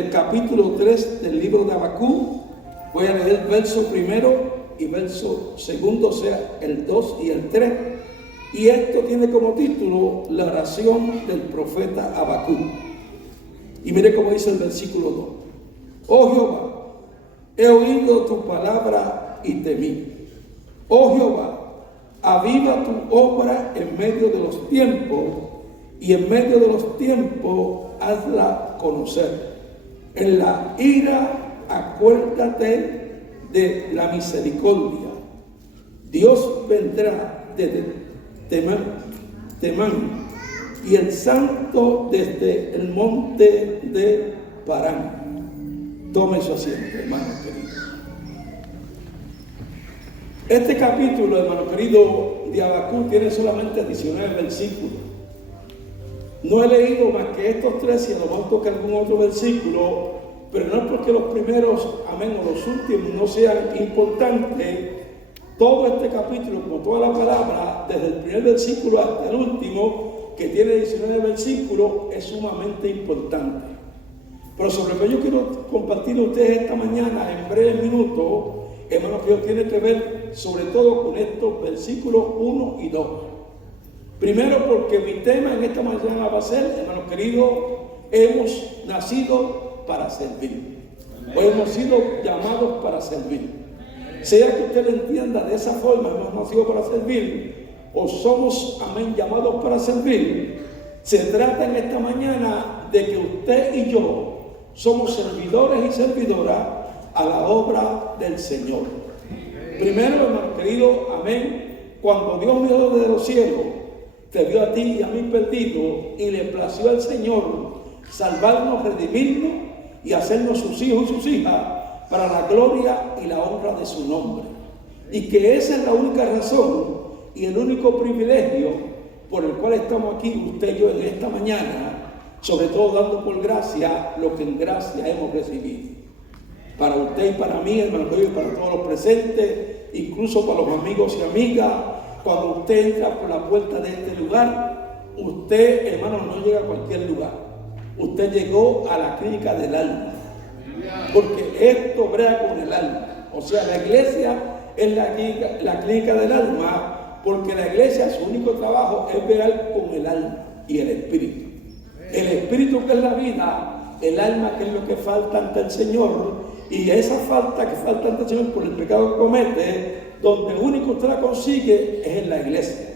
El capítulo 3 del libro de Habacuc. Voy a leer el verso primero y verso segundo, o sea, el 2 y el 3. Y esto tiene como título la oración del profeta Habacuc. Y mire cómo dice el versículo 2. Oh Jehová, he oído tu palabra y temí. Oh Jehová, aviva tu obra en medio de los tiempos, y en medio de los tiempos hazla conocer. En la ira acuérdate de la misericordia. Dios vendrá desde Temán, y el santo desde el monte de Parán. Tome su asiento, hermano querido. Este capítulo, hermano querido, de Habacuc tiene solamente 19 versículos. No he leído más que estos 3 y a lo mejor toque algún otro versículo, pero no es porque los primeros, amén, o los últimos no sean importantes. Todo este capítulo, como toda la palabra, desde el primer versículo hasta el último, que tiene 19 versículos, es sumamente importante. Pero sobre lo que yo quiero compartir a ustedes esta mañana, en breves minutos, hermanos, que tiene que ver sobre todo con estos versículos 1 y 2. Primero, porque mi tema en esta mañana va a ser, hermanos queridos, hemos nacido para servir. O hemos sido llamados para servir. Sea que usted lo entienda de esa forma, hemos nacido para servir, o somos, amén, llamados para servir. Se trata en esta mañana de que usted y yo somos servidores y servidoras a la obra del Señor. Primero, hermano querido, amén, cuando Dios miró desde los cielos, te vio a ti y a mí perdido, y le plació al Señor salvarnos, redimirnos y hacernos sus hijos y sus hijas para la gloria y la honra de su nombre. Y que esa es la única razón y el único privilegio por el cual estamos aquí, usted y yo, en esta mañana, sobre todo dando por gracia lo que en gracia hemos recibido. Para usted y para mí, hermano, y para todos los presentes, incluso para los amigos y amigas, cuando usted entra por la puerta de este lugar, usted, hermano, no llega a cualquier lugar. Usted llegó a la clínica del alma. Porque esto brega con el alma. O sea, la iglesia es la clínica del alma, porque la iglesia, su único trabajo es bregar con el alma y el espíritu. El espíritu, que es la vida, el alma, que es lo que falta ante el Señor, y esa falta que falta ante el Señor por el pecado que comete, donde el único que usted la consigue es en la iglesia.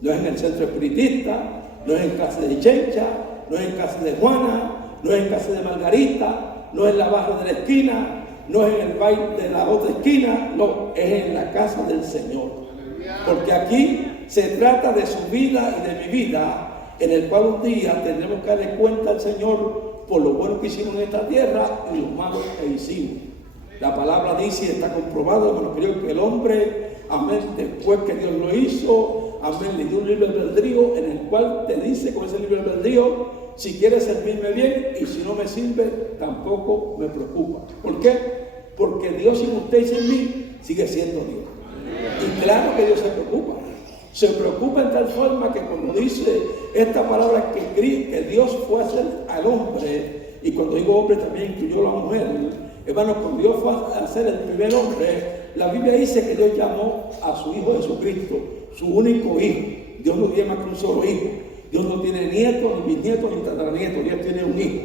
No es en el centro espiritista, no es en casa de Chencha, no es en casa de Juana, no es en casa de Margarita, no es en la barra de la esquina, no es en el baile de la otra esquina, no, es en la casa del Señor. Porque aquí se trata de su vida y de mi vida, en el cual un día tendremos que darle cuenta al Señor por lo bueno que hicimos en esta tierra y lo malo que hicimos. La palabra dice y está comprobado, hermano querido, que el hombre, amén, después que Dios lo hizo, amén, le dio un libre albedrío en el cual te dice con ese libre albedrío: si quieres servirme bien, y si no me sirve, tampoco me preocupa. ¿Por qué? Porque Dios sin usted y sin mí sigue siendo Dios. Y claro que Dios se preocupa. Se preocupa en tal forma que, como dice esta palabra, que Dios fue a hacer al hombre, y cuando digo hombre también incluyó a la mujer. Hermanos, cuando Dios fue a hacer el primer hombre, la Biblia dice que Dios llamó a su Hijo Jesucristo, su único Hijo. Dios no tiene más que un solo Hijo. Dios no tiene nietos, ni bisnietos, ni tataranietos. Dios tiene un hijo.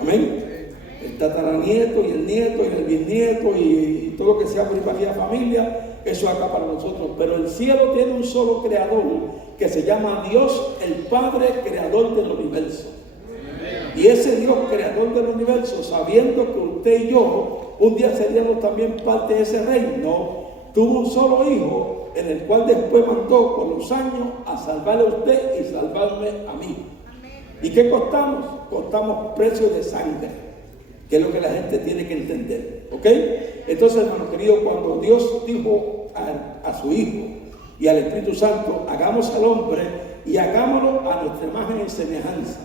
Amén. El tataranieto y el nieto y el bisnieto y todo lo que sea por aquella familia, eso acá para nosotros. Pero el cielo tiene un solo creador, que se llama Dios, el Padre creador del universo. Y ese Dios creador del universo, sabiendo que usted y yo un día seríamos también parte de ese reino, tuvo un solo hijo, en el cual después mandó con los años a salvarle a usted y salvarme a mí. ¿Y qué costamos? Costamos precio de sangre, que es lo que la gente tiene que entender. ¿Ok? Entonces, hermano querido, cuando Dios dijo a su Hijo y al Espíritu Santo: hagamos al hombre y hagámoslo a nuestra imagen y semejanza.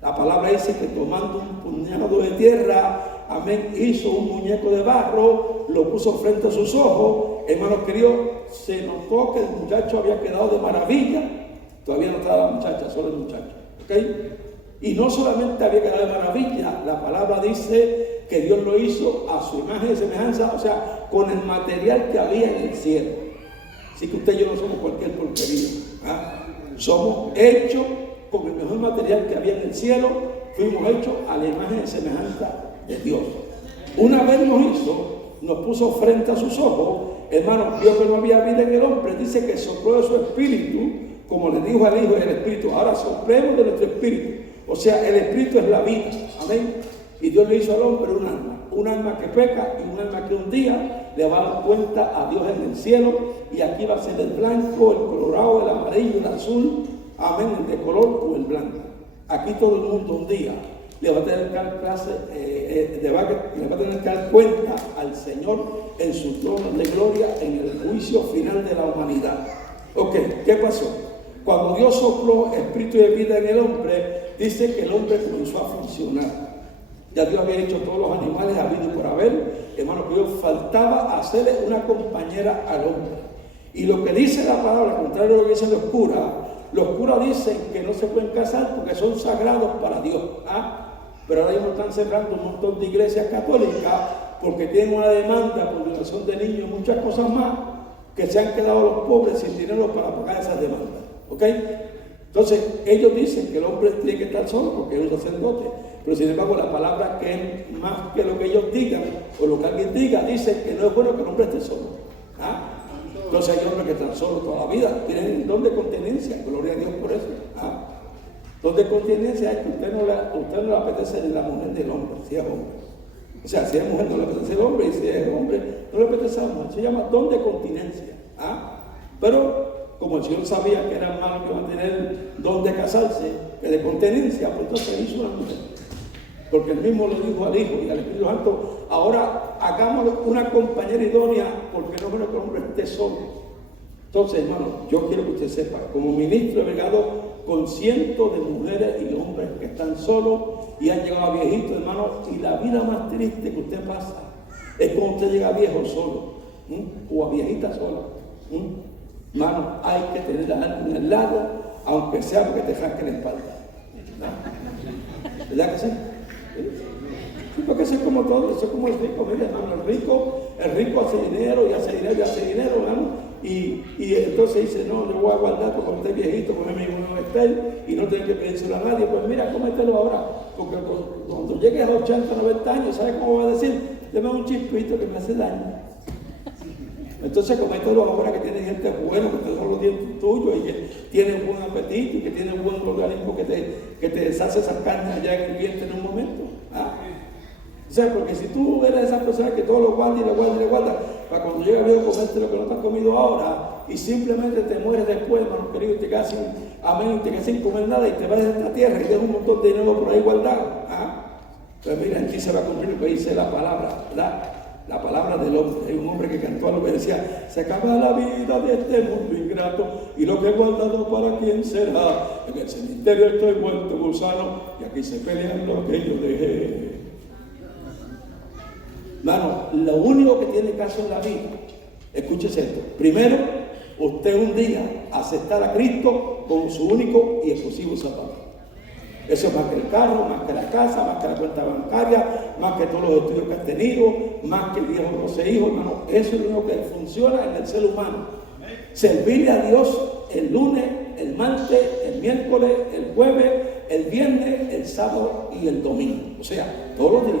La palabra dice que tomando un puñado de tierra, amén, hizo un muñeco de barro, lo puso frente a sus ojos. Hermanos queridos, se notó que el muchacho había quedado de maravilla. Todavía no estaba la muchacha, solo el muchacho. ¿Ok? Y no solamente había quedado de maravilla, la palabra dice que Dios lo hizo a su imagen y semejanza, o sea, con el material que había en el cielo. Así que usted y yo no somos cualquier porquería. Somos hechos con el mejor material que había en el cielo, fuimos hechos a la imagen y semejanza de Dios. Una vez nos hizo, nos puso frente a sus ojos, hermano, vio que no había vida en el hombre, dice que sopló de su espíritu, como le dijo al Hijo y al Espíritu. Ahora soplemos de nuestro espíritu, o sea, el espíritu es la vida, amén. Y Dios le hizo al hombre un alma que peca y un alma que un día le va a dar cuenta a Dios en el cielo, y aquí va a ser el blanco, el colorado, el amarillo, el azul, amén, el de color o el blanco. Aquí todo el mundo un día le va a tener que dar clase, le va a tener que dar cuenta al Señor en su trono de gloria en el juicio final de la humanidad. Ok, ¿qué pasó? Cuando Dios sopló espíritu de vida en el hombre, dice que el hombre comenzó a funcionar. Ya Dios había hecho todos los animales habidos por haber, hermano, que Dios faltaba hacerle una compañera al hombre. Y lo que dice la palabra, contrario a lo que dicen los curas dicen que no se pueden casar porque son sagrados para Dios. Pero ahora ellos están cerrando un montón de iglesias católicas porque tienen una demanda por violación de niños y muchas cosas más, que se han quedado los pobres sin dinero para pagar esas demandas. ¿Ok? Entonces, ellos dicen que el hombre tiene que estar solo porque es un sacerdote. Pero sin embargo, la palabra, que es más que lo que ellos digan o lo que alguien diga, dice que no es bueno que el hombre esté solo. Entonces hay hombres que están solos toda la vida, tienen don de continencia, gloria a Dios por eso. Don de continencia es que usted no le apetece la mujer del hombre, si es hombre. O sea, si es mujer no le apetece el hombre, y si es hombre no le apetece a la mujer. Se llama don de continencia. Pero como el Señor sabía que era malo que iban a tener don de casarse, que de continencia, pues entonces hizo una mujer. Porque él mismo le dijo al Hijo y al Espíritu Santo: ahora hagamos una compañera idónea, porque no quiero que el hombre esté solo. Entonces, hermano, yo quiero que usted sepa, como ministro he llegado con cientos de mujeres y hombres que están solos y han llegado a viejitos, hermano, y la vida más triste que usted pasa es cuando usted llega a viejo solo, o a viejita sola. Hermano, hay que tener a alguien al lado, aunque sea porque te rasque la espalda. ¿Verdad que sí? Sí, porque eso es como todo, eso es como el rico. Mire, hermano, el rico hace dinero y hace dinero y hace dinero, hermano. Y entonces dice: no, yo voy a guardar porque esté viejito, porque mi hijo no esté y no tengo que pedírselo a nadie. Pues mira, cómetelo ahora, porque cuando llegues a 80, 90 años, ¿sabes cómo va a decir? Deme un chispito que me hace daño. Entonces comételo ahora, que tiene gente buena, que te son los dientes tuyos y que tiene buen apetito y que tiene buen organismo que te deshace esas carnes allá en el vientre en un momento. O sea, porque si tú eres esa persona que todo lo guarda y lo guarda y lo guarda, para cuando llega viejo comerte lo que no te has comido ahora y simplemente te mueres después, hermano querido, y te quedas sin comer nada y te vas de esta tierra y dejas un montón de dinero por ahí guardado. Pues mira, aquí se va a cumplir lo que dice la palabra, ¿verdad? La palabra del hombre. Hay un hombre que cantó algo que decía: se acaba la vida de este mundo ingrato y lo que he guardado para quién será. En el cementerio estoy vuelto gusano y aquí se pelean lo que yo dejé. Hermano, lo único que tiene caso en la vida, escúchese esto: primero, usted un día aceptar a Cristo como su único y exclusivo Salvador. Eso es más que el carro, más que la casa, más que la cuenta bancaria, más que todos los estudios que has tenido, más que 10 o 12 hijos, hermano. Eso es lo único que funciona en el ser humano. Servirle a Dios el lunes, el martes, el miércoles, el jueves, el viernes, el sábado y el domingo. O sea, todos los días.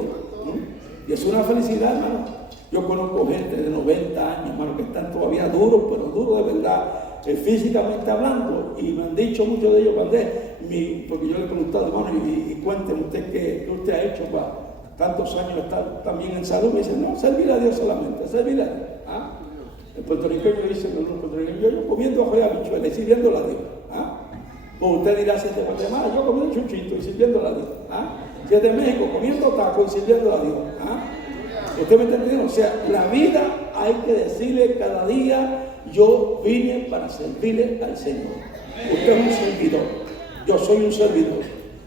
Y es una felicidad, hermano. Yo conozco gente de 90 años, hermano, que están todavía duros, pero duros de verdad, físicamente hablando. Y me han dicho muchos de ellos: porque yo le he preguntado, hermano, y cuénteme usted qué usted ha hecho para tantos años estar también en salud. Me dicen: no, servir a Dios solamente, servir a Dios. El puertorriqueño dice: yo comiendo ajo y habichuelas y sirviéndole a Dios. Pues usted dirá: si es de Guatemala, yo comiendo chuchito y sirviéndole a Dios. Si es de México, comiendo taco y sirviéndole a Dios. ¿Usted me está entendiendo? O sea, la vida hay que decirle cada día: yo vine para servirle al Señor. Usted es un servidor, yo soy un servidor.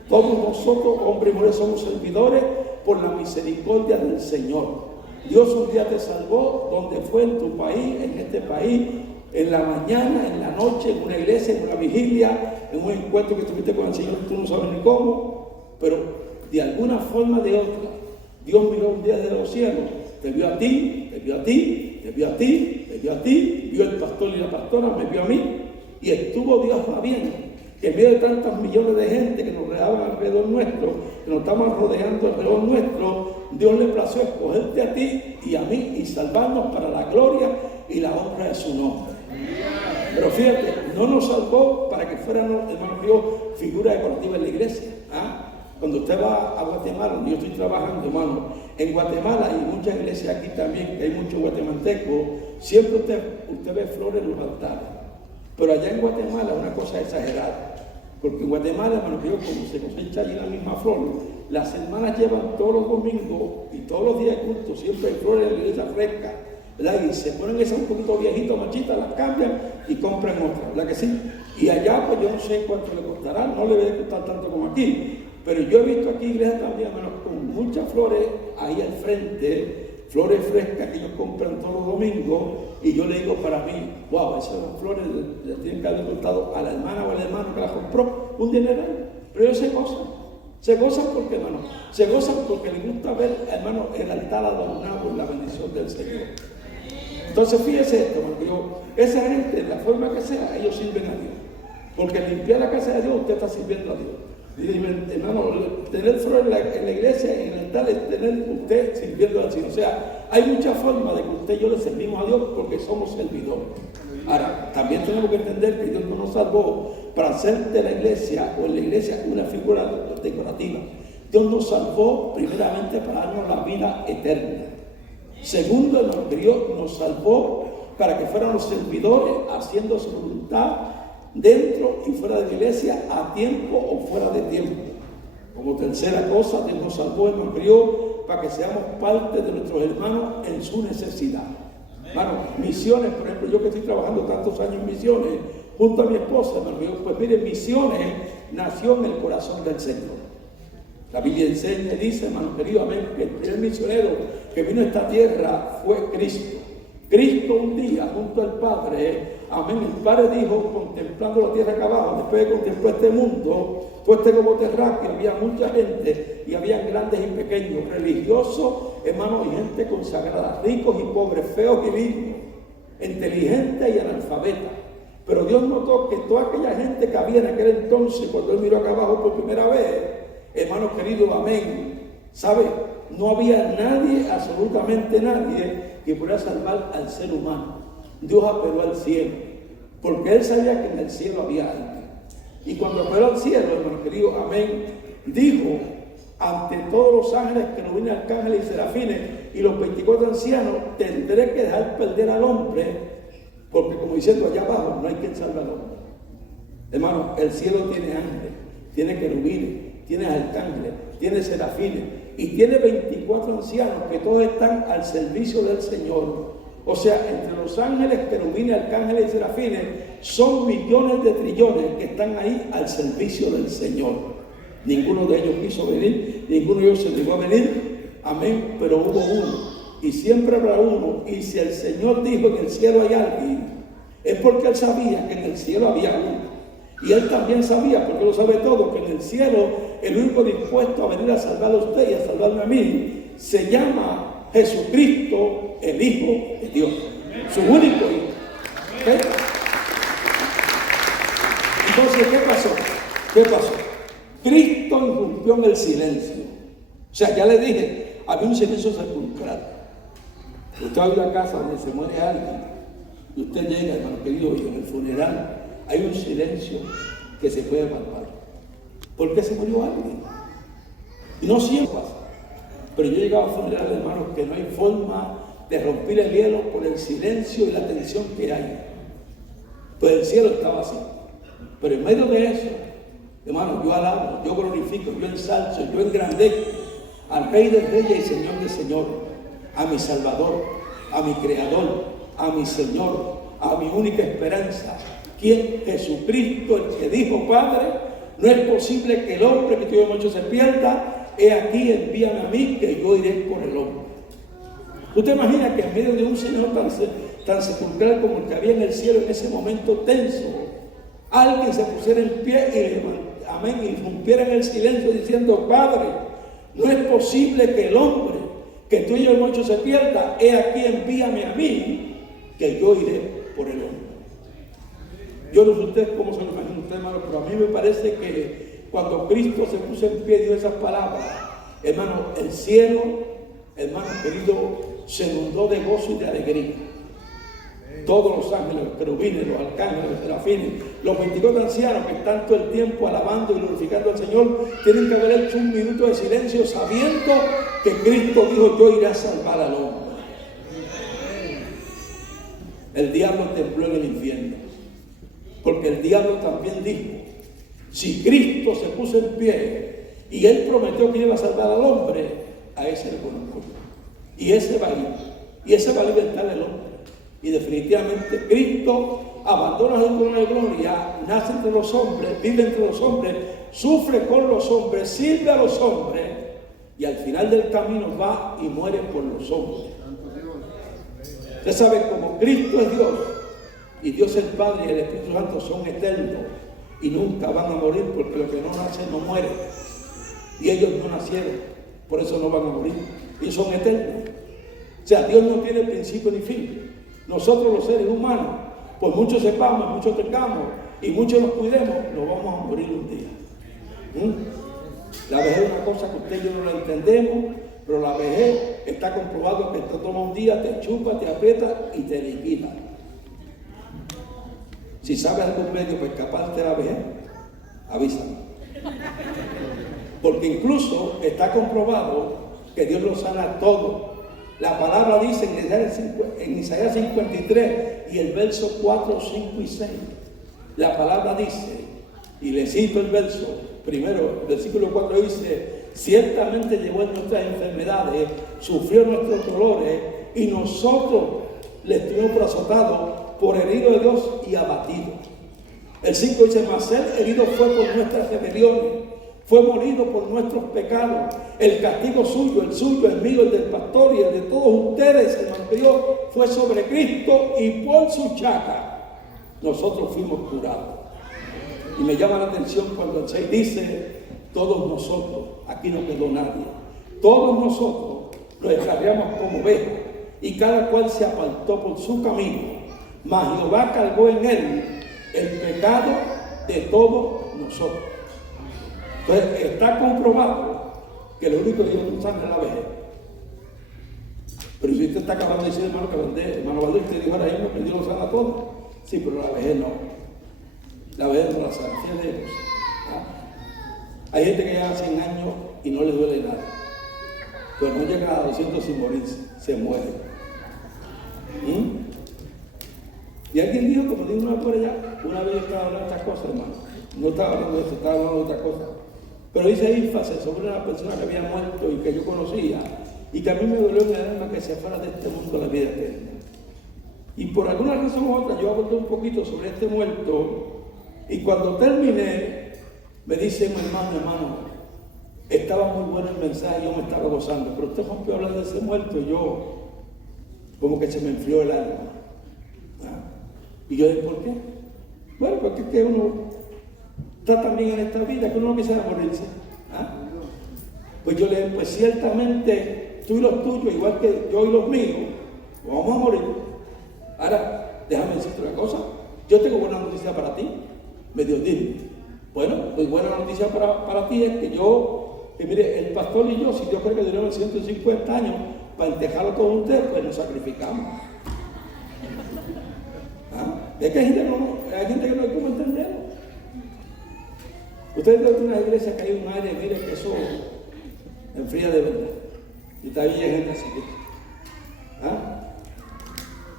Todos nosotros, hombres y mujeres, somos servidores por la misericordia del Señor. Dios un día te salvó, donde fue, en tu país, en este país, en la mañana, en la noche, en una iglesia, en una vigilia, en un encuentro que tuviste con el Señor, tú no sabes ni cómo. pero de alguna forma o de otra, Dios miró un día desde los cielos, te vio a ti, te vio a ti, te vio a ti, te vio a ti, vio el pastor y la pastora, me vio a mí, y estuvo Dios viendo que en medio de tantos millones de gente que nos rodeaban alrededor nuestro, que nos estaban rodeando alrededor nuestro, Dios le plació escogerte a ti y a mí y salvarnos para la gloria y la honra de su nombre. Pero fíjate, no nos salvó para que fuéramos, hermano mío, figura decorativa en la iglesia. Cuando usted va a Guatemala, donde yo estoy trabajando, hermano, en Guatemala y muchas iglesias aquí también, que hay muchos guatemaltecos, siempre usted ve flores en los altares. Pero allá en Guatemala una cosa exagerada, porque en Guatemala, hermano mío, como se cosecha allí la misma flor, las hermanas llevan todos los domingos y todos los días de culto, siempre hay flores en la iglesia fresca, ¿verdad? Y se ponen esas un poquito viejitas, machitas, las cambian y compran otras, ¿verdad que sí? Y allá, pues yo no sé cuánto le costará, no le debe costar tanto como aquí. Pero yo he visto aquí iglesias también, hermanos, con muchas flores ahí al frente, flores frescas que ellos compran todos los domingos, y yo le digo para mí, wow, esas flores le tienen que haber costado a la hermana o al hermano que las compró un dineral. Pero ellos se gozan porque, hermano, se gozan porque les gusta ver, hermano, el altar adornado por la bendición del Señor. Entonces fíjese esto, hermano, esa gente, de la forma que sea, ellos sirven a Dios. Porque limpiar la casa de Dios, usted está sirviendo a Dios. Y hermano, tener flores en la iglesia y en el altar es tener usted sirviendo al Señor. O sea, hay muchas formas de que usted y yo le servimos a Dios porque somos servidores. Ahora, también tenemos que entender que Dios no nos salvó para hacer de la iglesia o en la iglesia una figura decorativa. Dios nos salvó primeramente para darnos la vida eterna. Segundo, Dios nos salvó para que fuéramos servidores haciendo su voluntad dentro y fuera de la iglesia, a tiempo o fuera de tiempo. Como tercera cosa, Dios nos salvó y nos crió para que seamos parte de nuestros hermanos en su necesidad. Hermano, misiones, por ejemplo, yo que estoy trabajando tantos años en misiones, junto a mi esposa, hermano, pues mire, misiones nació en el corazón del Señor. La Biblia enseña y dice, hermano querido, amén, que el primer misionero que vino a esta tierra fue Cristo. Cristo un día junto al Padre, amén, el Padre dijo, contemplando la tierra acá abajo, después de contemplar este mundo, todo este globo terráqueo, había mucha gente y había grandes y pequeños, religiosos, hermanos, y gente consagrada, ricos y pobres, feos y lindos, inteligentes y analfabetas. Pero Dios notó que toda aquella gente que había en aquel entonces, cuando Él miró acá abajo por primera vez, hermanos queridos, amén, ¿sabe? No había nadie, absolutamente nadie, que pudiera salvar al ser humano. Dios apeló al cielo, porque Él sabía que en el cielo había alguien. Y cuando apeló al cielo, hermano querido, amén, dijo ante todos los ángeles, querubines, arcángeles y serafines, y los 24 ancianos, tendré que dejar perder al hombre, porque como diciendo allá abajo, no hay quien salve al hombre. Hermano, el cielo tiene ángeles, tiene querubines, tiene arcángeles, tiene serafines, y tiene 24 ancianos que todos están al servicio del Señor. O sea, entre los ángeles, querubines, arcángeles y serafines, son millones de trillones que están ahí al servicio del Señor. Ninguno de ellos quiso venir, ninguno de ellos se llegó a venir, amén, pero hubo uno, y siempre habrá uno. Y si el Señor dijo que en el cielo hay alguien, es porque Él sabía que en el cielo había uno. Y Él también sabía, porque lo sabe todo, que en el cielo el único dispuesto a venir a salvar a usted y a salvarme a mí se llama Jesucristo, el Hijo de Dios, su único Hijo. ¿Okay? Entonces, ¿qué pasó? Cristo irrumpió en el silencio. O sea, ya le dije, había un silencio sepulcral. Usted va a una casa donde se muere alguien y usted llega, hermano querido, y en el funeral hay un silencio que se puede palpar. ¿Por qué se murió alguien? Y no siempre pasa. Pero yo he llegado a funerales, hermanos, que no hay forma de romper el hielo por el silencio y la tensión que hay. Pues el cielo estaba así. Pero en medio de eso, hermano, yo alabo, yo glorifico, yo ensalzo, yo engrandezco al Rey de Reyes y Señor de Señores, a mi Salvador, a mi Creador, a mi Señor, a mi única esperanza. ¿Quién? Jesucristo, el que dijo, Padre, no es posible que el hombre que tú hemos hecho se pierda, he aquí, envíame a mí, que yo iré por el hombre. ¿Usted imagina que en medio de un Señor tan sepulcral como el que había en el cielo en ese momento tenso, alguien se pusiera en pie y amén, irrumpiera en el silencio diciendo: Padre, no es posible que el hombre que tú y yo hemos hecho se pierda. He aquí, envíame a mí, que yo iré por el hombre. Yo no sé ustedes cómo se lo imaginan ustedes, hermano, pero a mí me parece que cuando Cristo se puso en pie y dio esas palabras, hermano, el cielo, hermano querido, se inundó de gozo y de alegría. Todos los ángeles, los querubines, los arcángeles, los serafines, los 24 ancianos que están todo el tiempo alabando y glorificando al Señor, tienen que haber hecho un minuto de silencio sabiendo que Cristo dijo: yo iré a salvar al hombre. El diablo tembló en el infierno, porque el diablo también dijo: si Cristo se puso en pie y Él prometió que iba a salvar al hombre, a ese le conozco yo. Y ese va a ir. Y ese va a libertar al hombre. Y definitivamente Cristo abandona el trono de gloria, nace entre los hombres, vive entre los hombres, sufre con los hombres, sirve a los hombres, y al final del camino va y muere por los hombres. Usted sabe, como Cristo es Dios, y Dios el Padre y el Espíritu Santo son eternos y nunca van a morir, porque los que no nacen no mueren. Y ellos no nacieron, por eso no van a morir. Y son eternos. O sea, Dios no tiene principio ni fin. Nosotros los seres humanos, por mucho sepamos, mucho tengamos y mucho nos cuidemos, nos vamos a morir un día. La vejez es una cosa que usted y yo no la entendemos, pero la vejez está comprobado que te toma un día, te chupa, te aprieta y te liquida. Si sabes algún medio para escaparte de la vejez, avísame. Porque incluso está comprobado que Dios lo sana todo. La palabra dice en Isaías 53 y el verso 4, 5 y 6. La palabra dice, y le cito el verso, primero, versículo 4 dice: ciertamente llevó en nuestras enfermedades, sufrió nuestros dolores, y nosotros le estuvimos por azotados, por herido de Dios y abatido. El 5 dice: mas él herido fue por nuestras rebeliones, fue molido por nuestros pecados. El castigo suyo, el mío, el del pastor y el de todos ustedes, hermano Dios, fue sobre Cristo, y por su llaga nosotros fuimos curados. Y me llama la atención cuando el 6 dice: todos nosotros, aquí no quedó nadie, todos nosotros lo descarriamos como ovejas, y cada cual se apartó por su camino, mas Jehová cargó en él el pecado de todos nosotros. Entonces está comprobado que lo único que Dios no sana es la vejez. Pero si usted está acabando de decir, hermano, que hermano Valdir, usted dijo ahora mismo que Dios lo sana todo. Sí, pero la vejez no. La vejez no la sana, fíjate de eso. Hay gente que lleva 100 años y no le duele nada. Pero no llega a 200 sin morirse, se muere. Y alguien dijo, como dijo una por allá, una vez yo estaba hablando de estas cosas, hermano. No estaba hablando de eso, estaba hablando de otra cosa. Pero hice énfasis sobre una persona que había muerto y que yo conocía, y que a mí me dolió en el alma que se fuera de este mundo la vida eterna. Y por alguna razón u otra yo abordé un poquito sobre este muerto, y cuando terminé, me dice mi hermano, estaba muy bueno el mensaje, yo me estaba gozando, pero usted rompió a hablar de ese muerto, yo como que se me enfrió el alma. Y yo dije, ¿por qué? Bueno, porque es que uno está también en esta vida, que uno no quisiera morirse. Pues yo le dije, pues ciertamente tú y los tuyos, igual que yo y los míos, vamos a morir. Ahora, déjame decirte una cosa, yo tengo buena noticia para ti. Me dijo, dime. Bueno, pues buena noticia para ti es que mire, el pastor y yo, si Dios cree que duramos 150 años, para entejarlo a todos ustedes, pues nos sacrificamos. Es que hay gente que no hay cómo entenderlo. Ustedes ven en una iglesia que hay un aire, mire que eso enfría de verdad. Y también hay gente así.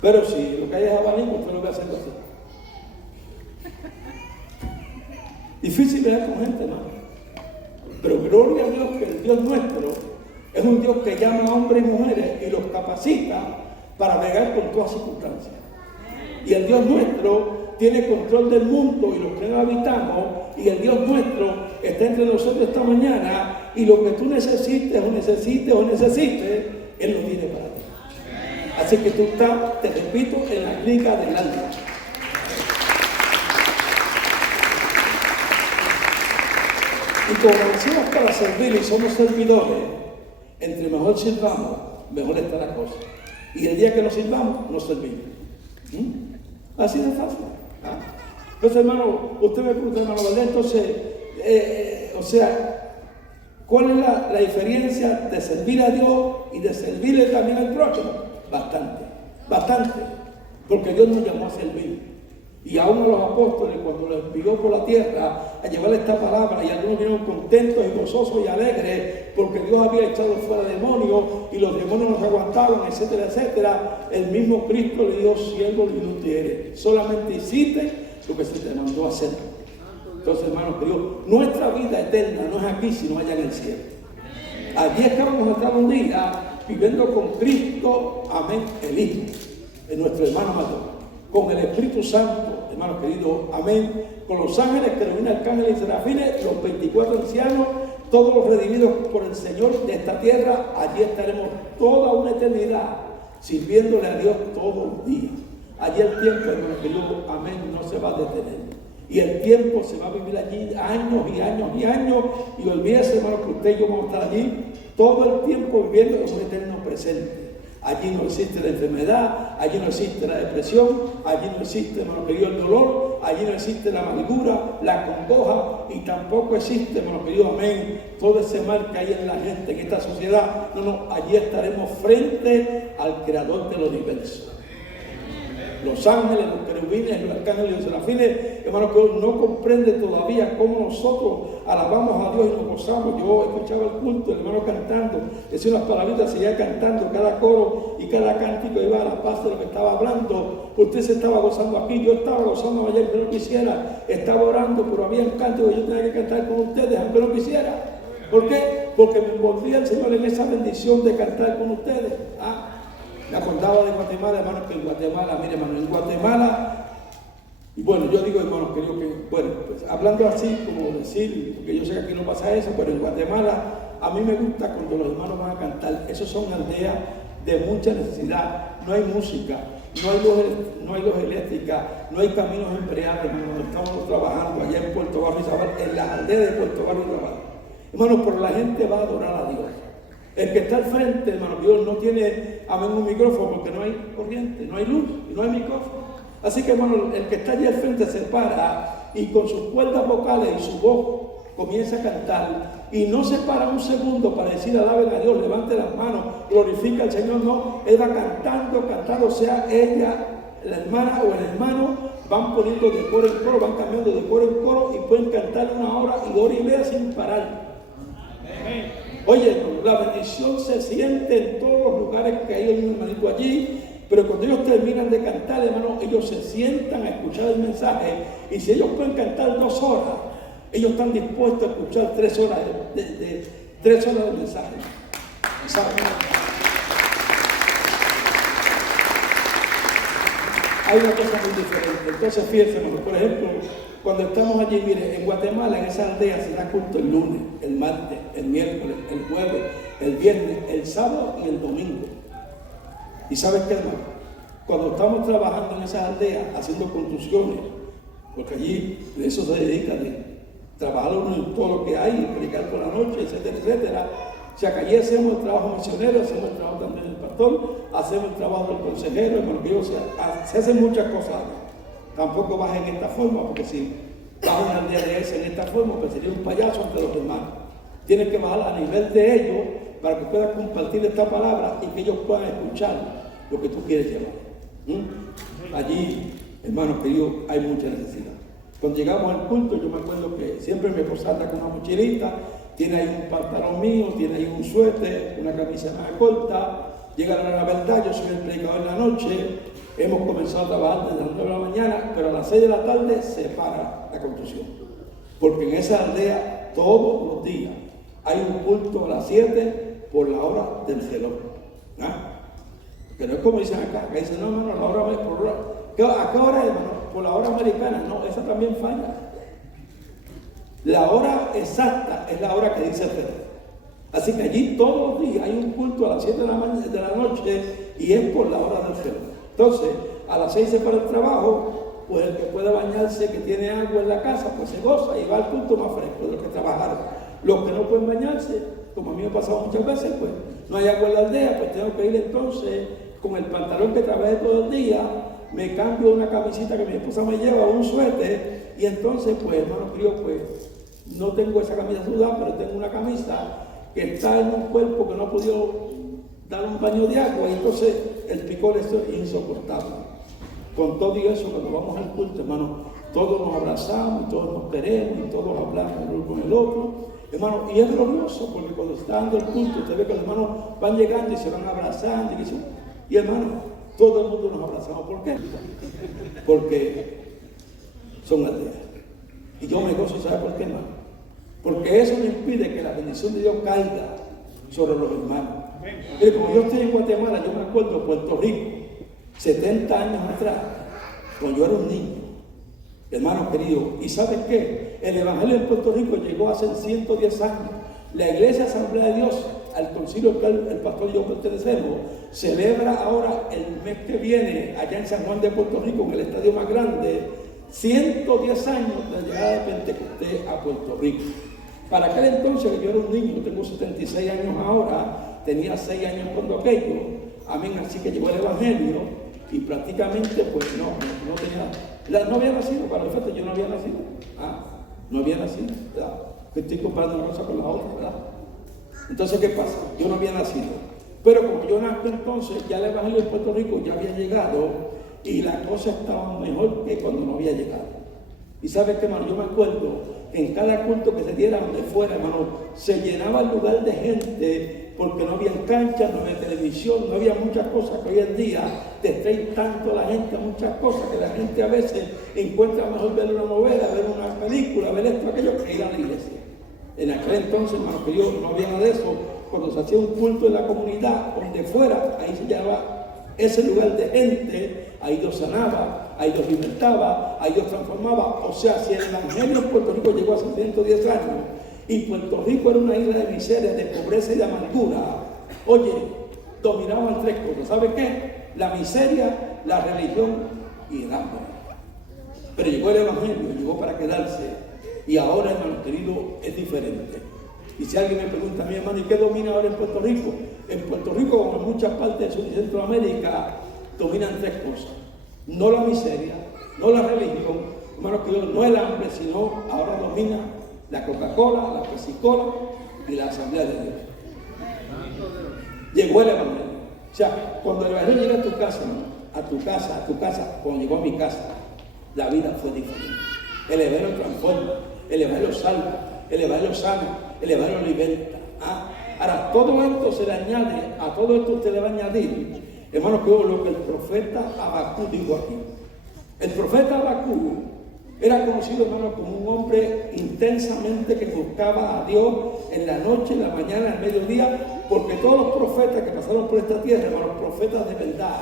Pero si lo que hay es abanico, usted lo ve haciendo así. Difícil ver con gente, hermano. Pero gloria a Dios que el Dios nuestro es un Dios que llama a hombres y mujeres y los capacita para bregar con todas circunstancias. Y el Dios nuestro tiene control del mundo y los que no habitamos, y el Dios nuestro está entre nosotros esta mañana, y lo que tú necesites, Él lo tiene para ti. Así que tú estás, te repito, en la clínica del alma. Y como nacimos para servir y somos servidores, entre mejor sirvamos, mejor está la cosa. Y el día que nos sirvamos, nos servimos. Así de fácil. Entonces, hermano, usted me pregunta, hermano, ¿verdad? Entonces, ¿cuál es la diferencia de servir a Dios y de servirle también al prójimo? Bastante. Porque Dios nos llamó a servir. Y aún a los apóstoles, cuando los envió por la tierra a llevar esta palabra, y algunos vinieron contentos y gozosos y alegres, porque Dios había echado fuera demonios, y los demonios nos aguantaban, etcétera, etcétera. El mismo Cristo le dijo: siervo inútil eres, solamente hiciste lo que se te mandó a hacer. Entonces, hermanos queridos, nuestra vida eterna no es aquí, sino allá en el cielo. Allí es que vamos a estar un día viviendo con Cristo, amén, el Hijo, en nuestro hermano mayor, con el Espíritu Santo, hermanos queridos, amén, con los ángeles, querubines, arcángeles y serafines, los 24 ancianos, todos los redimidos por el Señor de esta tierra. Allí estaremos toda una eternidad sirviéndole a Dios todos los días. Allí el tiempo, hermanos queridos, amén, no se va a detener. Y el tiempo se va a vivir allí años y años y años. Y olvídese, hermano, que usted y yo vamos a estar allí todo el tiempo viviendo en un eterno presente. Allí no existe la enfermedad, allí no existe la depresión, allí no existe, hermano querido, el dolor, allí no existe la amargura, la congoja, y tampoco existe, hermano querido, amén, todo ese mal que hay en la gente, en esta sociedad. No, allí estaremos frente al Creador del universo. Los ángeles, los querubines, los arcángeles y los serafines, hermanos, que no comprenden todavía cómo nosotros alabamos a Dios y nos gozamos. Yo escuchaba el culto, el hermano cantando, decía unas palabritas, seguía cantando, cada coro y cada cántico iba a la paz de lo que estaba hablando. Usted se estaba gozando aquí, yo estaba gozando ayer, aunque no quisiera, estaba orando, pero había un cántico que yo tenía que cantar con ustedes, aunque no quisiera. ¿Por qué? Porque me envolvía el Señor en esa bendición de cantar con ustedes. Me acordaba de Guatemala, hermano, que en Guatemala, mire, hermano, en Guatemala, y bueno, yo digo, hermano, que bueno, pues hablando así, como decir, porque yo sé que aquí no pasa eso, pero en Guatemala, a mí me gusta cuando los hermanos van a cantar. Esos son aldeas de mucha necesidad, no hay música, no hay luz eléctrica, no hay caminos embriagues, hermano. Estamos trabajando allá en Puerto Barrio Izabal, en las aldeas de Puerto Barrio Izabal. Hermano, pero la gente va a adorar a Dios. El que está al frente, hermano, Dios no tiene, amén, un micrófono, porque no hay corriente, no hay luz y no hay micrófono. Así que, hermano, el que está allí al frente se para y con sus cuerdas vocales y su voz comienza a cantar. Y no se para un segundo para decir alaben a Dios, levante las manos, glorifica al Señor. No, él va cantando, sea ella, la hermana o el hermano, van poniendo de coro en coro, van cambiando de coro en coro y pueden cantar 1 hora y 1 hora y media sin parar. Oye, hermano, la bendición se siente en todos los lugares que hay un hermanito allí, pero cuando ellos terminan de cantar, hermano, ellos se sientan a escuchar el mensaje, y si ellos pueden cantar 2 horas, ellos están dispuestos a escuchar 3 horas de 3 horas del mensaje. ¿Saben? Hay una cosa muy diferente. Entonces, fíjense, hermano, por ejemplo, cuando estamos allí, mire, en Guatemala, en esa aldea se da culto el lunes, el martes, el miércoles, el jueves, el viernes, el sábado y el domingo. ¿Y sabes qué, hermano? Cuando estamos trabajando en esas aldeas, haciendo construcciones, porque allí de eso se dedica, de trabajar en todo lo que hay, predicar por la noche, etcétera, etcétera. O sea, que allí hacemos el trabajo misionero, hacemos el trabajo también del pastor, hacemos el trabajo del consejero, hermano, que se hacen muchas cosas. Tampoco vas en esta forma, porque si vas a una aldea de esa en esta forma, pues sería un payaso ante los demás. Tienes que bajar a nivel de ellos para que puedas compartir esta palabra y que ellos puedan escuchar lo que tú quieres llevar. Allí, hermanos queridos, hay mucha necesidad. Cuando llegamos al culto, yo me acuerdo que siempre mi esposa anda con una mochilita, tiene ahí un pantalón mío, tiene ahí un suéter, una camisa más corta. Llega la verdad, yo soy el predicador en la noche. Hemos comenzado a trabajar desde las 9 de la mañana, pero a las 6 de la tarde se para la construcción. Porque en esa aldea, todos los días, hay un culto a las 7 por la hora del reloj. Que no es como dicen acá, que dicen, no, hermano, la hora por hora. ¿A qué hora es, hermano? Por la hora americana. No, esa también falla. La hora exacta es la hora que dice el reloj. Así que allí todos los días hay un culto a las 7 de la noche y es por la hora del reloj. Entonces, a las 6 se para el trabajo, pues el que pueda bañarse, que tiene agua en la casa, pues se goza y va al culto más fresco de los que trabajaron. Los que no pueden bañarse, como a mí me ha pasado muchas veces, pues no hay agua en la aldea, pues tengo que ir entonces con el pantalón que trabajé todo el día, me cambio una camisita que mi esposa me lleva, un suéter, y entonces, pues, hermano querido, pues, no tengo esa camisa sudada, pero tengo una camisa que está en un cuerpo que no ha podido dar un baño de agua, y entonces el picor es insoportable. Con todo y eso, cuando vamos al culto, hermano, todos nos abrazamos, y todos nos queremos, y todos hablamos el uno con el otro, hermano, y es glorioso, porque cuando está dando el culto, usted ve que los hermanos van llegando y se van abrazando, y hermano, todo el mundo nos abrazamos. ¿Por qué? Porque son aldeas. Y yo me gozo, ¿sabe por qué, hermano? Porque eso me impide que la bendición de Dios caiga sobre los hermanos. Mire, como yo estoy en Guatemala, yo me acuerdo de Puerto Rico, 70 años atrás, cuando yo era un niño, hermano querido, ¿y saben qué? El Evangelio en Puerto Rico llegó hace 110 años. La Iglesia Asamblea de Dios, al concilio que el pastor y yo pertenecemos, celebra ahora el mes que viene, allá en San Juan de Puerto Rico, en el estadio más grande, 110 años de llegada de Pentecostés a Puerto Rico. Para aquel entonces, que yo era un niño, tengo 76 años ahora, tenía 6 años cuando aquello, amén, así que llegó el Evangelio, y prácticamente, pues no había nacido, para el efecto yo no había nacido, no había nacido, ¿verdad? Estoy comparando una cosa con la otra, ¿verdad? Entonces, ¿qué pasa? Yo no había nacido, pero como yo nací entonces, ya el Evangelio de Puerto Rico ya había llegado, y la cosa estaba mejor que cuando no había llegado. Y ¿sabes qué, hermano? Yo me acuerdo que en cada culto que se diera donde fuera, hermano, se llenaba el lugar de gente, porque no había canchas, no había televisión, no había muchas cosas que hoy en día distraen tanto a la gente, muchas cosas que la gente a veces encuentra mejor ver una novela, ver una película, ver esto, aquello, que ir a la iglesia. En aquel entonces, hermano, que yo no había nada de eso. Cuando se hacía un culto en la comunidad, donde fuera, ahí se llamaba ese lugar de gente, ahí Dios sanaba, ahí Dios libertaba, ahí Dios transformaba. O sea, si el Evangelio en Puerto Rico llegó hace 110 años, y Puerto Rico era una isla de miseria, de pobreza y de amargura, oye, dominaban 3 cosas. ¿Sabe qué? La miseria, la religión y el hambre. Pero llegó el Evangelio, llegó para quedarse. Y ahora, hermano querido, es diferente. Y si alguien me pregunta a mi hermano, ¿y qué domina ahora en Puerto Rico? En Puerto Rico, como en muchas partes de Sur y Centroamérica, dominan 3 cosas. No la miseria, no la religión, hermano querido, no el hambre, sino ahora domina la Coca-Cola, la Pepsi-Cola y la Asamblea de Dios. Llegó el Evangelio. O sea, cuando el Evangelio llega a tu casa, hermano, a tu casa, cuando llegó a mi casa, la vida fue diferente. El Evangelio transforma, el Evangelio salva, el Evangelio sana, el Evangelio liberta. Ahora, todo esto se le añade, a todo esto usted le va a añadir, hermano, que lo que el profeta Habacuc dijo aquí. El profeta Habacuc era conocido, hermano, como un hombre intensamente que buscaba a Dios en la noche, en la mañana, en el mediodía, porque todos los profetas que pasaron por esta tierra, hermano, profetas de verdad,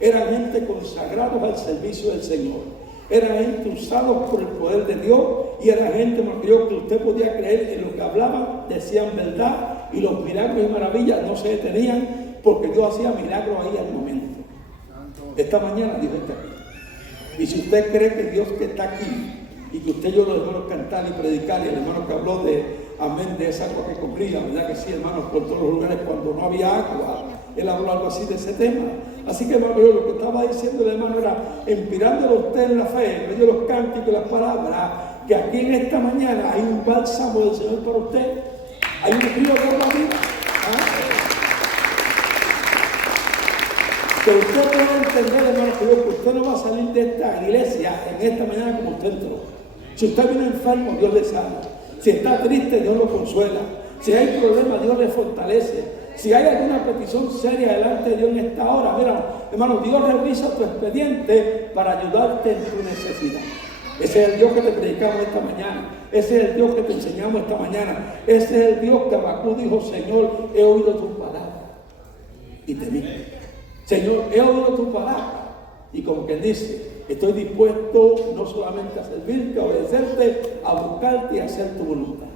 eran gente consagrados al servicio del Señor. Eran gente usados por el poder de Dios, y era gente, hermano, que usted podía creer en lo que hablaban, decían verdad, y los milagros y maravillas no se detenían, porque Dios hacía milagros ahí al momento. Esta mañana Dios está aquí. Y si usted cree que Dios que está aquí, y que usted yo los hermanos cantar y predicar, y el hermano que habló de, amén, de esa agua que corría, ¿verdad que sí, hermanos? Por todos los lugares cuando no había agua, él habló algo así de ese tema. Así que, hermano, yo lo que estaba diciendo el hermano era, inspirándolo a usted en la fe, en medio de los cánticos y las palabras, que aquí en esta mañana hay un bálsamo del Señor para usted, hay un río de agua viva. Que usted pueda entender, hermano, que usted no va a salir de esta iglesia en esta mañana como usted entró. Si usted viene enfermo, Dios le sana. Si está triste, Dios lo consuela. Si hay problemas, Dios le fortalece. Si hay alguna petición seria delante de Dios en esta hora, mira, hermano, Dios revisa tu expediente para ayudarte en tu necesidad. Ese es el Dios que te predicamos esta mañana. Ese es el Dios que te enseñamos esta mañana. Ese es el Dios que Habacuc dijo, Señor, he oído tu palabra y temí. Señor, he oído tu palabra. Y como quien dice, estoy dispuesto no solamente a servirte, a obedecerte, a buscarte y a hacer tu voluntad.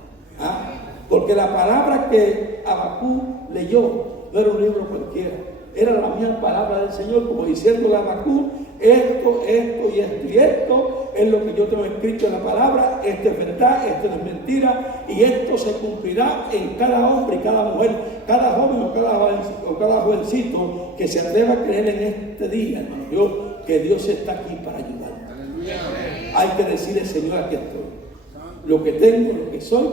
Porque la palabra que Habacuc leyó no era un libro cualquiera. era la misma palabra del Señor, como diciéndole a Habacuc, esto y esto es lo que yo tengo escrito en la palabra, esto es verdad, esto no es mentira, y esto se cumplirá en cada hombre y cada mujer, cada joven o cada jovencito que se atreva a creer en este día, hermano, que Dios está aquí para ayudar. Hay que decirle, Señor, aquí estoy, lo que tengo, lo que soy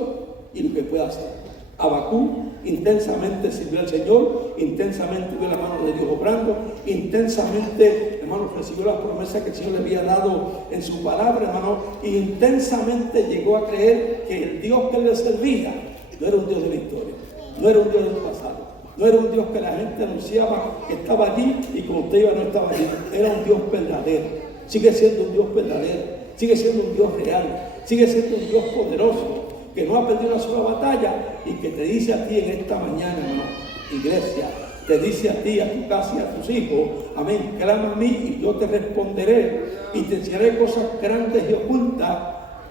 y lo que puedo hacer. Habacuc intensamente sirvió al Señor, intensamente vio la mano de Dios obrando, intensamente, hermano, recibió las promesas que el Señor le había dado en su palabra, hermano, y intensamente llegó a creer que el Dios que le servía no era un Dios de la historia, no era un Dios del pasado, no era un Dios que la gente anunciaba que estaba allí y como usted iba no estaba allí, era un Dios verdadero, sigue siendo un Dios verdadero, sigue siendo un Dios real, sigue siendo un Dios poderoso, que no ha perdido una sola batalla y que te dice a ti en esta mañana, hermano, iglesia, te dice a ti, a tu casa y a tus hijos, amén, clama a mí y yo te responderé y te enseñaré cosas grandes y ocultas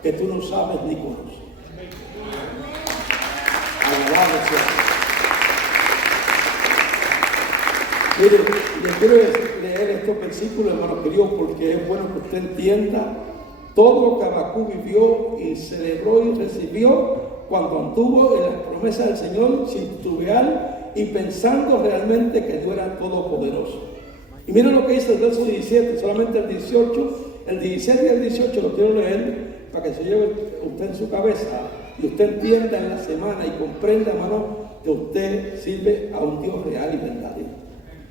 que tú no sabes ni conoces. Alabado sea. Mire, yo quiero leer estos versículos, hermano querido, porque es bueno que usted entienda todo lo que Habacuc vivió y celebró y recibió cuando anduvo en las promesas del Señor sin titubear y pensando realmente que Dios era todopoderoso. Y miren lo que dice el verso 17, solamente el 18, el 17 y el 18 lo quiero leer para que se lleve usted en su cabeza y usted entienda en la semana y comprenda, hermano, que usted sirve a un Dios real y verdadero.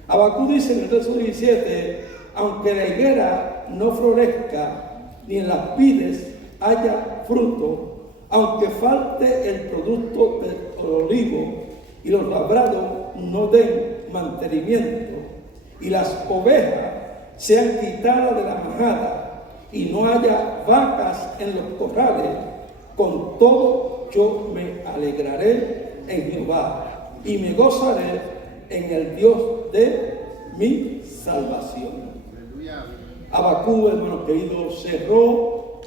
Habacuc dice en el verso 17, aunque la higuera no florezca, ni en las vides haya fruto, aunque falte el producto del olivo y los labrados no den mantenimiento y las ovejas sean quitadas de la majada y no haya vacas en los corrales, con todo yo me alegraré en Jehová y me gozaré en el Dios de mi salvación. Habacuc, hermano querido, cerró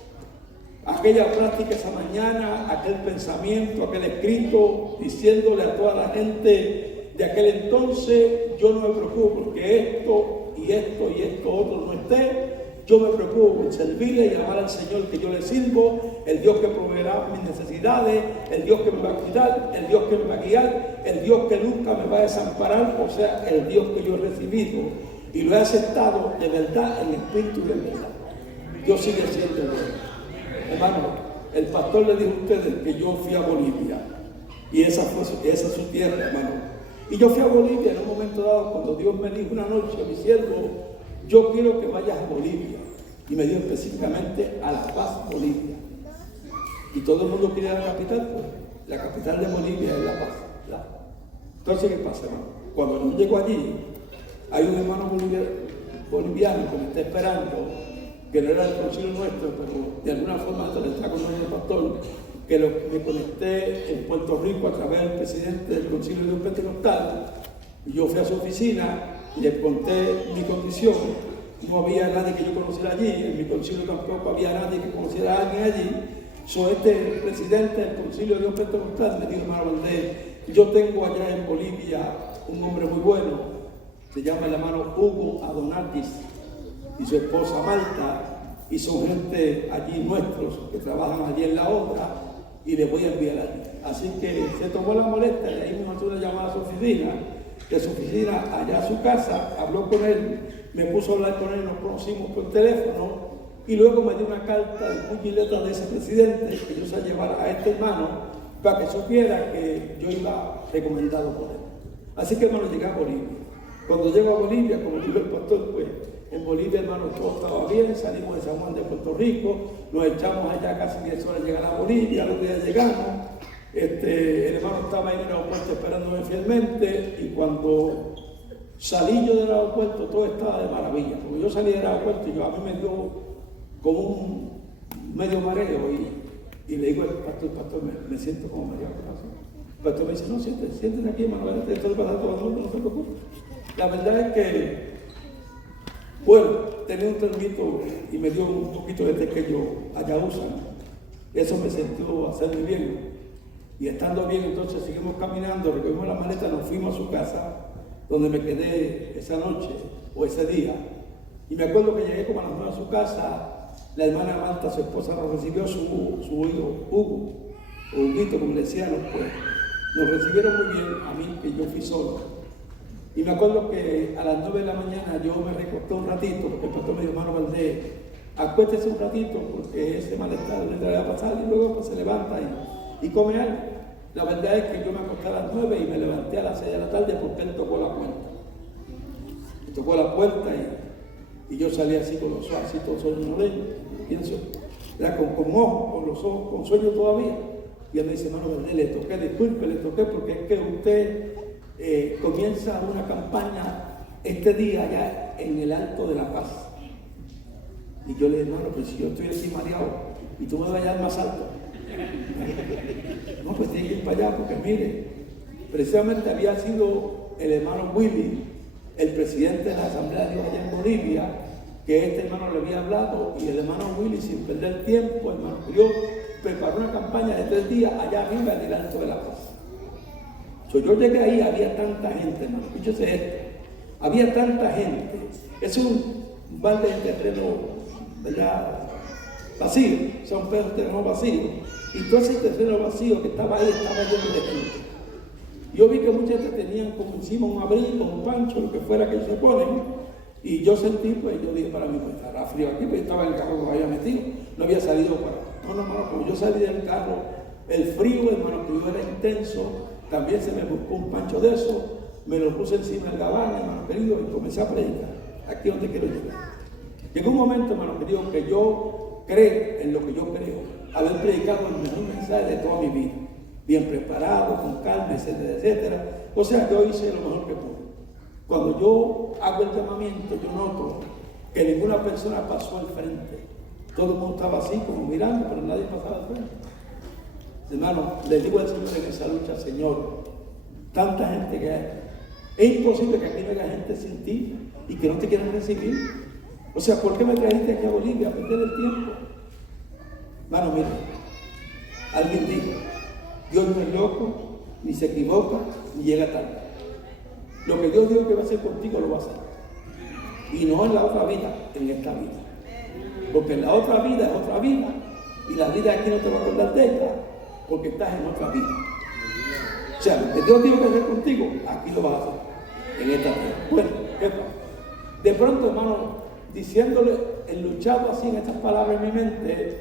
aquella práctica esa mañana, aquel pensamiento, aquel escrito, diciéndole a toda la gente de aquel entonces, yo no me preocupo porque esto y esto y esto otro no esté, yo me preocupo por servirle y amar al Señor que yo le sirvo, el Dios que proveerá mis necesidades, el Dios que me va a cuidar, el Dios que me va a guiar, el Dios que nunca me va a desamparar, o sea, el Dios que yo he recibido y lo he aceptado de verdad en espíritu y en verdad. Dios sigue siendo bueno. Hermano, el pastor le dijo a ustedes que yo fui a Bolivia y esa es su tierra, hermano. Y yo fui a Bolivia en un momento dado cuando Dios me dijo una noche, mi siervo, yo quiero que vayas a Bolivia. Y me dio específicamente a La Paz, Bolivia. Y todo el mundo quiere ir a la capital, pues la capital de Bolivia es La Paz. ¿Verdad? Entonces, ¿qué pasa, hermano? Cuando yo llego allí, hay un hermano boliviano que me está esperando, que no era del concilio nuestro, pero de alguna forma hasta le está con el pastor, que me conecté en Puerto Rico a través del presidente del concilio de un pentecostal. Y yo fui a su oficina y le conté mi condición. No había nadie que yo conociera allí, en mi concilio tampoco había nadie que conociera a alguien allí. Este presidente del concilio de un pentecostal me dijo, hermano Valdés, yo tengo allá en Bolivia un hombre muy bueno, se llama el hermano Hugo Adonatis y su esposa Marta, y son gente allí nuestros que trabajan allí en la obra y les voy a enviar allí. Así que se tomó la molestia y ahí me mandó una llamada a su oficina, de su oficina allá a su casa, habló con él, me puso a hablar con él, nos conocimos por teléfono y luego me dio una carta de puño y letra de ese presidente que yo se la llevara a este hermano para que supiera que yo iba recomendado por él. Así que, hermano, llegué a Bolivia. Cuando llego a Bolivia, como dijo el pastor, pues en Bolivia, hermano, todo estaba bien, salimos de San Juan de Puerto Rico, nos echamos allá casi 10 horas llegar a Bolivia, los días llegamos, el hermano estaba ahí en el aeropuerto esperándome fielmente y cuando salí yo del aeropuerto todo estaba de maravilla, porque yo salí del aeropuerto y a mí me dio como un medio mareo y le digo al pastor, me siento como mareado, ¿qué pasó? El pastor me dice, no, siéntate aquí, hermano, esto es para todo el mundo, no se preocupe. La verdad es que, bueno, tenía un termito y me dio un poquito de té que yo allá usan. Eso me sentó hacerme bien. Y estando bien, entonces seguimos caminando, recogimos la maleta, nos fuimos a su casa, donde me quedé esa noche o ese día. Y me acuerdo que llegué como a las 9 a su casa. La hermana Marta, su esposa, nos recibió, su hijo Hugo, o Huguito, como le decían, pues. Nos recibieron muy bien a mí, que yo fui solo. Y me acuerdo que a las 9 de la mañana yo me recosté un ratito, porque el pastor me dijo, hermano Valdés, acuéstese un ratito, porque ese malestar le va a pasar, y luego pues se levanta y come algo. La verdad es que yo me acosté a las 9 y me levanté a las 6 de la tarde porque él tocó la puerta. Y tocó la puerta y yo salí así con los ojos, así todo sueño pienso, con ojos, con los ojos, con sueño todavía. Y él me dice, hermano Valdés, le toqué, disculpe, le toqué porque es que usted comienza una campaña este día allá en el Alto de la Paz. Y yo le dije, hermano, pues si yo estoy así mareado y tú me vas a llevar más alto. No, pues tiene que ir para allá porque mire, precisamente había sido el hermano Willy, el presidente de la Asamblea de Dios allá en Bolivia, que este hermano le había hablado, y el hermano Willy, sin perder tiempo, hermano Dios, preparó una campaña de 3 días allá arriba en el Alto de la Paz. Yo llegué ahí, había tanta gente, hermano, escúchese esto, había tanta gente, es un balde de terreno, ¿verdad?, vacío, son pedazos de terreno vacío, y todo ese terreno vacío que estaba ahí estaba lleno de gente. Yo vi que muchas gente tenían como encima un abrigo, un pancho, lo que fuera que ellos se ponen, y yo sentí, pues yo dije para mí, pues estará frío aquí, pues estaba en el carro que me había metido, no había salido para... No, hermano, como yo salí del carro, el frío, hermano, que yo era intenso, también se me buscó un pancho de eso, me lo puse encima del gabán, hermano querido, y comencé a predicar. Aquí es donde quiero llegar. Llegó un momento, hermano querido, que yo creo en lo que yo creo, haber predicado el mejor mensaje de toda mi vida, bien preparado, con calma, etcétera, etcétera. O sea, yo hice lo mejor que pude. Cuando yo hago el llamamiento, yo noto que ninguna persona pasó al frente. Todo el mundo estaba así, como mirando, pero nadie pasaba al frente. Hermano, le digo al Señor en esa lucha, Señor, tanta gente que hay. Es imposible que aquí venga gente sin ti y que no te quieran recibir. O sea, ¿por qué me trajiste aquí a Bolivia a perder el tiempo? Hermano, mire, alguien dijo, Dios no es loco, ni se equivoca, ni llega tarde. Lo que Dios dijo que va a hacer contigo, lo va a hacer. Y no en la otra vida, en esta vida. Porque en la otra vida es otra vida, y la vida aquí no te va a acordar de ella, porque estás en otra vida. O sea, lo que Dios dijo que hacer contigo, aquí lo vas a hacer, en esta vida. Bueno, ¿qué pasa? De pronto, hermano, diciéndole, luchado así en estas palabras en mi mente,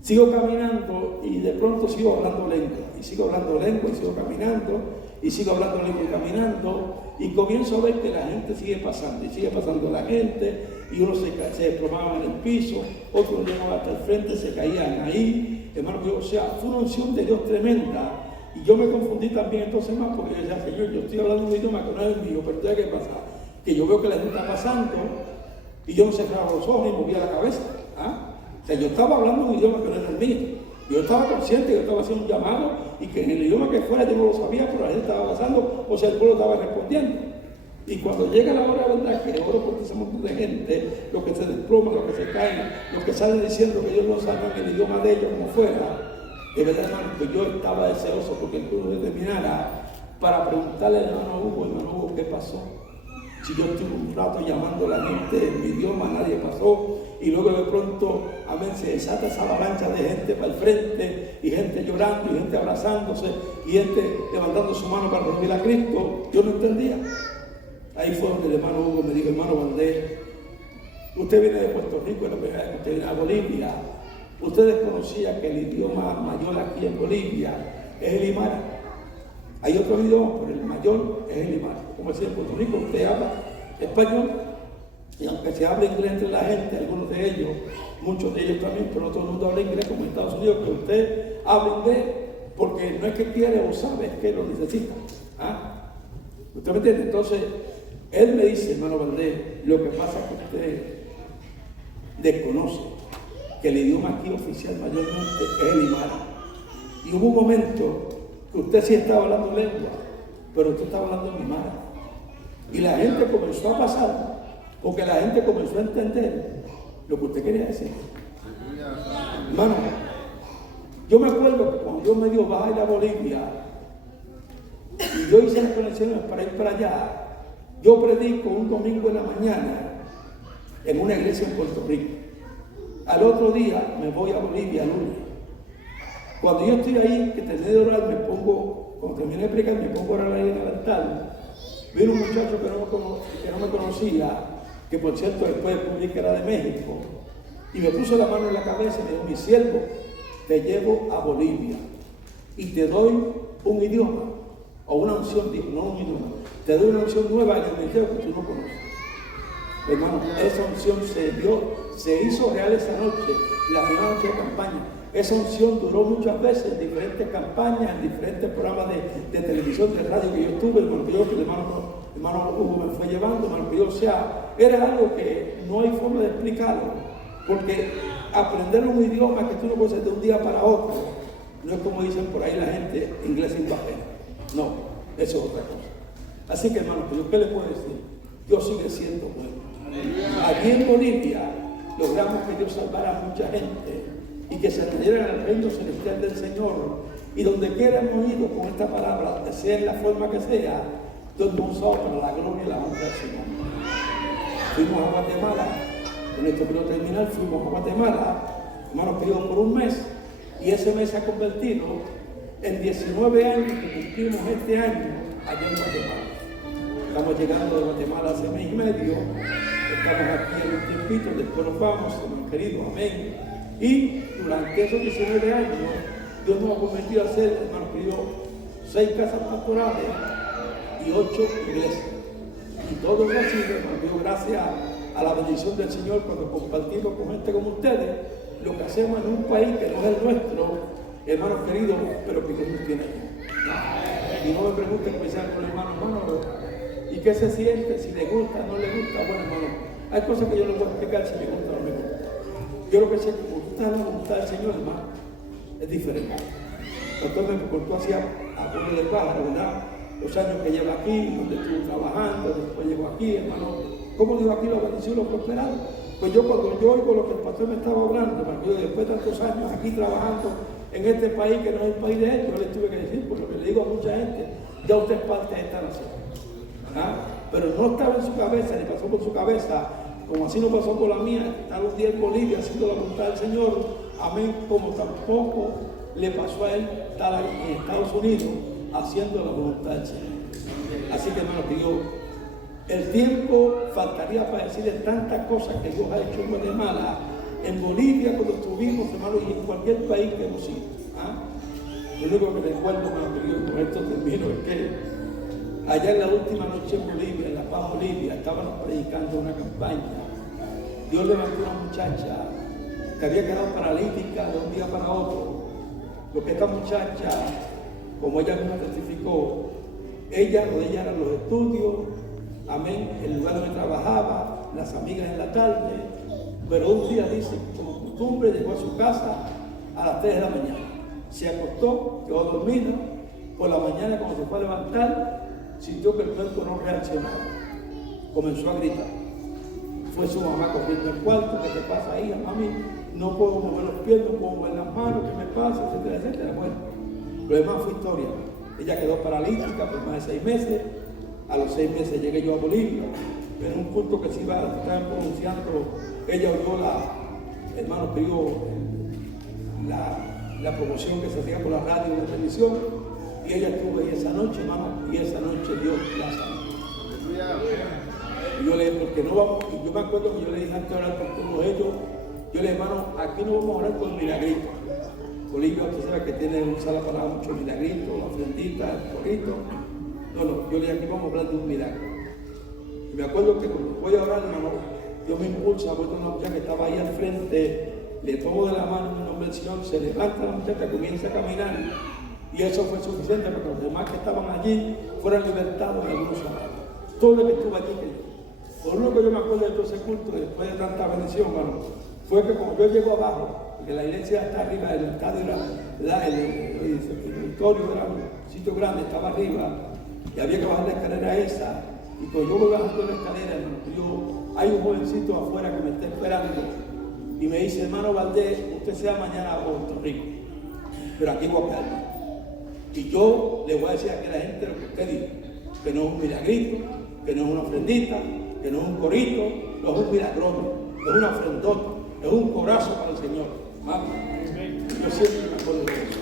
sigo caminando y de pronto sigo hablando lengua, y sigo hablando lengua, y sigo caminando, y sigo hablando lengua y caminando, y comienzo a ver que la gente sigue pasando, y sigue pasando la gente, y unos se desplomaban en el piso, otros llegaban hasta el frente, se caían ahí, hermano, o sea, fue una unción de Dios tremenda, y yo me confundí también entonces más, porque yo decía, Señor, yo estoy hablando un idioma que no es el mío, pero ¿qué pasa? Que yo veo que la gente está pasando, y yo no cerraba los ojos y movía la cabeza, ¿ah? O sea, yo estaba hablando un idioma que no era el mío. Yo estaba consciente que yo estaba haciendo un llamado y que en el idioma que fuera yo no lo sabía, pero la gente estaba pasando, o sea, el pueblo estaba respondiendo. Y cuando llega la hora, ¿verdad?, que oro por ese montón de gente, los que se desploman, los que se caen, los que salen diciendo que ellos no saben el idioma de ellos como fuera, de verdad, hermano, pues yo estaba deseoso porque el pueblo terminara para preguntarle al hermano Hugo, ¿qué pasó? Si yo estuve un rato llamando a la gente en mi idioma, nadie pasó, y luego de pronto, amén, se desata esa avalancha de gente para el frente, y gente llorando, y gente abrazándose, y gente levantando su mano para recibir a Cristo. Yo no entendía. Ahí fue donde el hermano Hugo me dijo, hermano Valdés, usted viene de Puerto Rico, es la primera vez que usted viene a Bolivia. Usted desconocía que el idioma mayor aquí en Bolivia es el Aymara. Hay otros idiomas, pero el mayor es el Aymara. Como decía en Puerto Rico, usted habla español, y aunque se habla inglés entre la gente, algunos de ellos, muchos de ellos también, pero no todo el mundo habla inglés como en Estados Unidos, que usted habla inglés porque no es que quiere o sabe, es que lo necesita. ¿Ah? ¿Usted me entiende? Entonces, él me dice, hermano Valdés, lo que pasa es que usted desconoce que el idioma aquí oficial mayormente es el Aymara. Y hubo un momento que usted sí estaba hablando lengua, pero usted estaba hablando en Aymara. Y la gente comenzó a pasar, porque la gente comenzó a entender lo que usted quería decir. Hermano, yo me acuerdo que cuando Dios me dio baja a ir a Bolivia, y yo hice las conexiones para ir para allá, Yo predico un domingo en la mañana en una iglesia en Puerto Rico. Al otro día me voy a Bolivia, lunes. Cuando yo estoy ahí, que terminé de orar, cuando terminé de predicar, me pongo a orar ahí en el altar. Vino un muchacho que no me conocía, que por cierto después descubrí que era de México, y me puso la mano en la cabeza y me dijo: mi siervo, te llevo a Bolivia y te doy un idioma, o una unción, dijo, no un idioma, te doy una unción nueva en el ministerio que tú no conoces. Hermano, esa unción se hizo real esa noche, la primera noche de campaña. Esa unción duró muchas veces en diferentes campañas, en diferentes programas de televisión, de radio que yo estuve, hermano, que el hermano Hugo me fue llevando, hermano, que o sea, era algo que no hay forma de explicarlo, porque aprender un idioma que tú no puedes hacer de un día para otro, no es como dicen por ahí la gente, inglés sin papel. No, eso es otra cosa. Así que, hermano, ¿qué le puedo decir? Dios sigue siendo bueno. Aquí en Bolivia logramos que Dios salvara a mucha gente y que se añadieran al reino celestial del Señor. Y donde quiera hemos ido con esta palabra, sea en la forma que sea, Dios nos usó para la gloria y la honra del Señor. Fuimos a Guatemala, con esto quiero terminar, fuimos a Guatemala, hermanos, queridos, por un mes, y ese mes se ha convertido en 19 años que cumplimos este año allá en Guatemala. Estamos llegando de Guatemala hace mes y medio, estamos aquí en un tiempito, después nos vamos, hermanos queridos, amén. Y durante esos 19 años, Dios nos ha convertido a ser, hermanos queridos, 6 casas pastorales y 8 iglesias. Y todo eso ha sido, hermanos queridos, gracias a la bendición del Señor cuando compartimos con gente como ustedes, lo que hacemos en un país que no es el nuestro, hermanos queridos, pero que Dios nos tiene ahí. Y no me pregunten, pensar con el hermano, ¿y qué se siente? Si le gusta, no le gusta. Bueno, hermano, hay cosas que yo no puedo explicar si me gusta o no me gusta. Yo lo que sé es que como tú estás en la voluntad del Señor, hermano, es diferente. Entonces me contó así a Pueblo de Pájaro, ¿verdad? Los años que lleva aquí, donde estuvo trabajando, después llegó aquí, hermano. ¿Cómo dijo aquí la bendición, lo prosperado? Pues yo cuando yo oigo lo que el pastor me estaba hablando, hermano, yo después de tantos años aquí trabajando en este país que no es el país de él, yo le tuve que decir, por lo que le digo a mucha gente, ya usted es parte de esta nación. ¿Ah? Pero no estaba en su cabeza, ni pasó por su cabeza, como así no pasó por la mía, estar un día en Bolivia haciendo la voluntad del Señor, amén, como tampoco le pasó a él estar en Estados Unidos haciendo la voluntad del Señor. Así que, hermano, que yo, el tiempo faltaría para decirle tantas cosas que Dios ha hecho en Guatemala, en Bolivia cuando estuvimos, hermano, y en cualquier país que hemos ido. ¿Ah? Lo único que recuerdo, hermano, que yo con esto termino, es que allá en la última noche en Bolivia, en La Paz, Bolivia, estábamos predicando una campaña. Dios levantó a una muchacha que había quedado paralítica de un día para otro. Lo que esta muchacha, como ella misma testificó, ella eran los estudios, amén, el lugar donde trabajaba, las amigas en la tarde, pero un día dice, como costumbre, llegó a su casa a las 3 de la mañana. Se acostó, quedó dormida. Por la mañana, cuando se fue a levantar, sintió que el cuerpo no reaccionaba. Comenzó a gritar. Fue su mamá corriendo al cuarto: ¿qué te pasa, hija? Mami, no puedo mover los pies, no puedo mover las manos, ¿qué me pasa? Etcétera, etcétera. Bueno, lo demás fue historia. Ella quedó paralítica por más de 6 meses. A los 6 meses llegué yo a Bolivia. En un culto que se iba a estar pronunciando, ella oyó hermano, que la promoción que se hacía por la radio y la televisión. Y ella estuvo ahí esa noche, hermano, y esa noche Dios la sanó. Y yo le dije, ¿por qué no vamos? Y yo me acuerdo que yo le dije antes de orar por todos ellos, yo le dije, hermano, aquí no vamos a orar por milagritos. Bolivia, usted sabe que tiene un sala para muchos milagritos, la ofrendita, el porrito. No, yo le dije, aquí vamos a hablar de un milagro. Y me acuerdo que cuando voy a orar, hermano, Dios me impulsa, voy con una muchacha que estaba ahí al frente, le tomo de la mano en una versión, se levanta la muchacha, comienza a caminar. Y eso fue suficiente para que los demás que estaban allí fueran libertados de algunos amados. Todo lo que estuvo aquí, por lo que yo me acuerdo de todo ese culto, después de tanta bendición, hermano, fue que como yo llego abajo, porque la iglesia está arriba, el estadio era, el auditorio era un sitio grande, estaba arriba, y había que bajar la escalera esa. Y cuando yo voy bajando la escalera, hermano, hay un jovencito afuera que me está esperando, y me dice: hermano Valdés, usted sea mañana a Puerto Rico, pero aquí voy a quedarme. Y yo le voy a decir a que la gente lo que usted dijo, que no es un milagrito, que no es una ofrendita, que no es un corito, no es un milagroso, no es una ofrendota, es un corazo para el Señor. Yo siempre me acuerdo de eso.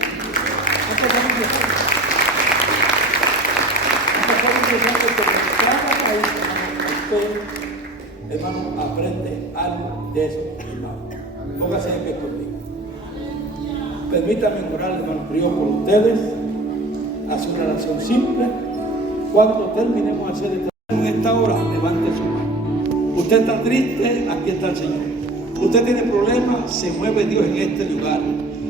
Cada país, usted, hermano, aprende algo de eso, hermano. Póngase de pie conmigo. Permítanme orar, hermano Río, por ustedes. Hace una oración simple. Cuando terminemos de hacer esta hora, levante su mano. Usted está triste, aquí está el Señor. Usted tiene problemas, se mueve Dios en este lugar.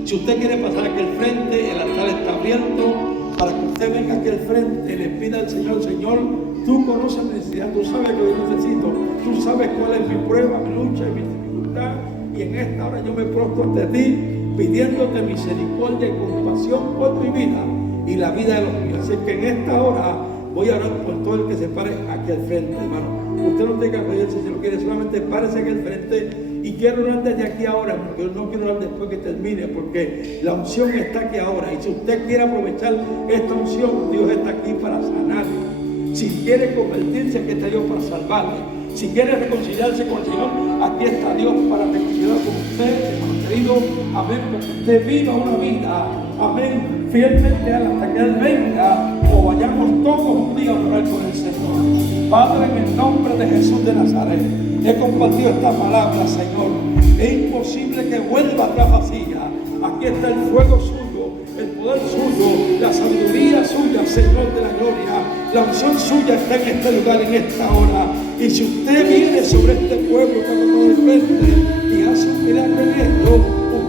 Si usted quiere pasar aquí al frente, el altar está abierto para que usted venga aquí al frente y le pida al Señor: Señor, tú conoces mi necesidad, tú sabes lo que yo necesito, tú sabes cuál es mi prueba, mi lucha y mi dificultad, y en esta hora yo me prostro ante ti, pidiéndote misericordia y compasión por mi vida y la vida de los míos. Así que en esta hora voy a orar por todo el que se pare aquí al frente, hermano. Usted no tenga que pedirse si lo quiere, solamente párese aquí al frente. Y quiero orar desde aquí ahora, porque yo no quiero orar después que termine, porque la unción está aquí ahora. Y si usted quiere aprovechar esta unción, Dios está aquí para sanarle. Si quiere convertirse, aquí está Dios para salvarle. Si quiere reconciliarse con el Señor, aquí está Dios para reconciliar con usted, hermano querido. Amén, porque usted viva una vida, amén, fielmente a él hasta que Él venga, o vayamos todos un día a orar con el Señor. Padre, en el nombre de Jesús de Nazaret, he compartido esta palabra, Señor. Es imposible que vuelva atrás vacía. Aquí está el fuego suyo, el poder suyo, la sabiduría suya, Señor de la gloria. La unción suya está en este lugar, en esta hora. Y si usted viene sobre este pueblo que ha tocado el frente y hace un milagro en esto,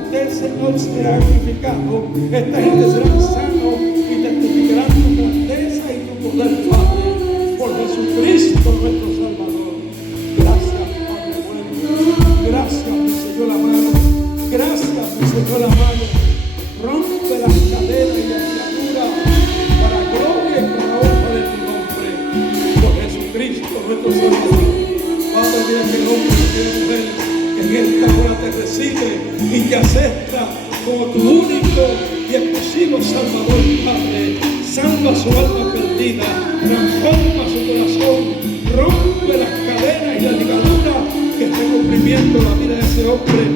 usted, Señor, será glorificado. Esta gente será sano y testificarán tu grandeza y tu poder, Padre, por Jesucristo nuestro Salvador. Gracias, Padre bueno. Gracias, mi Señor la mano. Gracias, mi Señor la mano. Rompe las cadenas y las ligaduras para gloria y para honra de tu nombre. Por Jesucristo nuestro Salvador. Padre, mira que el hombre y que la mujer que en esta hora te recibe y te acepta como tu único y exclusivo Salvador, Padre. Salva su alma perdida, transforma su corazón, rompe las cadenas y las ligaduras que están oprimiendo la vida de ese hombre